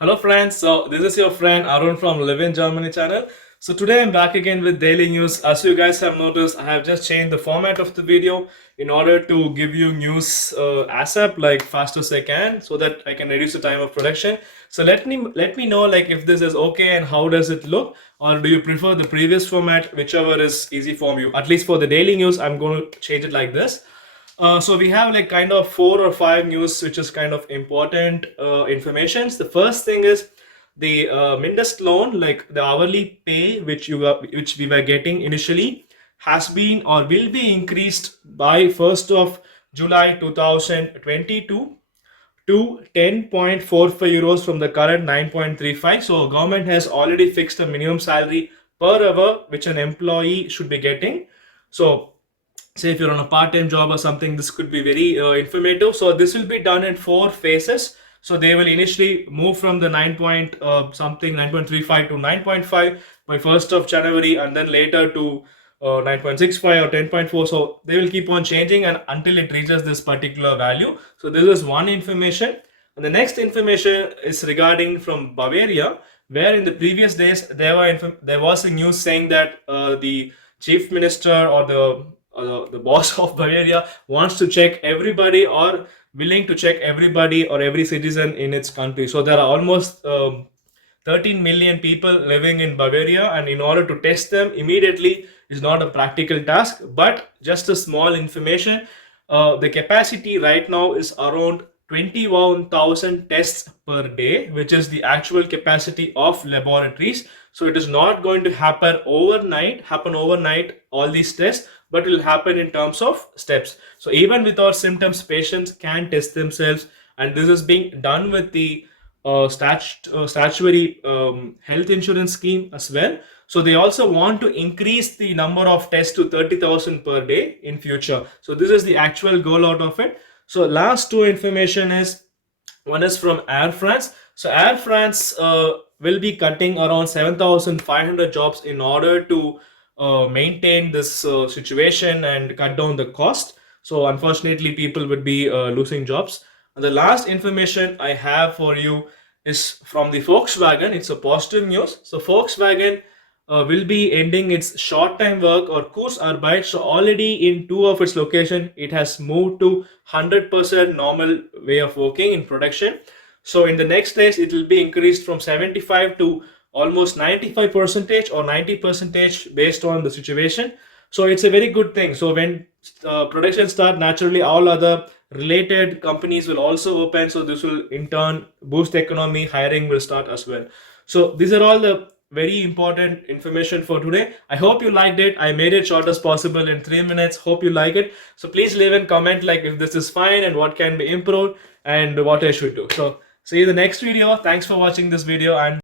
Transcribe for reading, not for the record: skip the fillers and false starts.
Hello friends, so this is your friend Arun from Live in Germany channel. So today I'm back again with daily news. As you guys have noticed, I have just changed the format of the video in order to give you news ASAP, like fast as I can, so that I can reduce the time of production. So let me know like if this is okay and how does it look, or do you prefer the previous format, whichever is easy for you. At least for the daily news, I'm going to change it like this. So we have like kind of four or five news which is kind of important informations. The first thing is the Mindest loan, like the hourly pay which we were getting initially, has been or will be increased by 1st of July 2022 to 10.45 euros from the current 9.35. So government has already fixed a minimum salary per hour which an employee should be getting. So say if you're on a part-time job or something, this could be very informative. So this will be done in four phases. So they will initially move from the 9 point something 9.35 to 9.5 by 1st of January, and then later to 9.65 or 10.4. So they will keep on changing and until it reaches this particular value. So this is one information. And the next information is regarding from Bavaria, where in the previous days there was a news saying that the chief minister or the boss of Bavaria wants to check everybody or willing to check everybody or every citizen in its country. So there are almost 13 million people living in Bavaria, and in order to test them immediately is not a practical task. But just a small information, the capacity right now is around 21,000 tests per day, which is the actual capacity of laboratories. So it is not going to happen overnight all these tests, but it will happen in terms of steps. So even without symptoms, patients can test themselves, and this is being done with the statutory health insurance scheme as well. So they also want to increase the number of tests to 30,000 per day in future. So this is the actual goal out of it. So last two information is, one is from Air France. So Air France will be cutting around 7,500 jobs in order to maintain this situation and cut down the cost. So unfortunately, people would be losing jobs. And the last information I have for you is from the Volkswagen. It's a positive news. So Volkswagen will be ending its short-time work or Kurzarbeit. So already in two of its location, it has moved to 100% normal way of working in production. So in the next days, it will be increased from 75 to almost 95 percentage or 90 percentage based on the situation. So it's a very good thing. So when production start, naturally all other related companies will also open. So this will in turn boost the economy. Hiring will start as well. So these are all the very important information for today. I hope you liked it. I made it short as possible in 3 minutes. Hope you like it. So please leave and comment like if this is fine and what can be improved and what I should do. So see you in the next video. Thanks for watching this video, and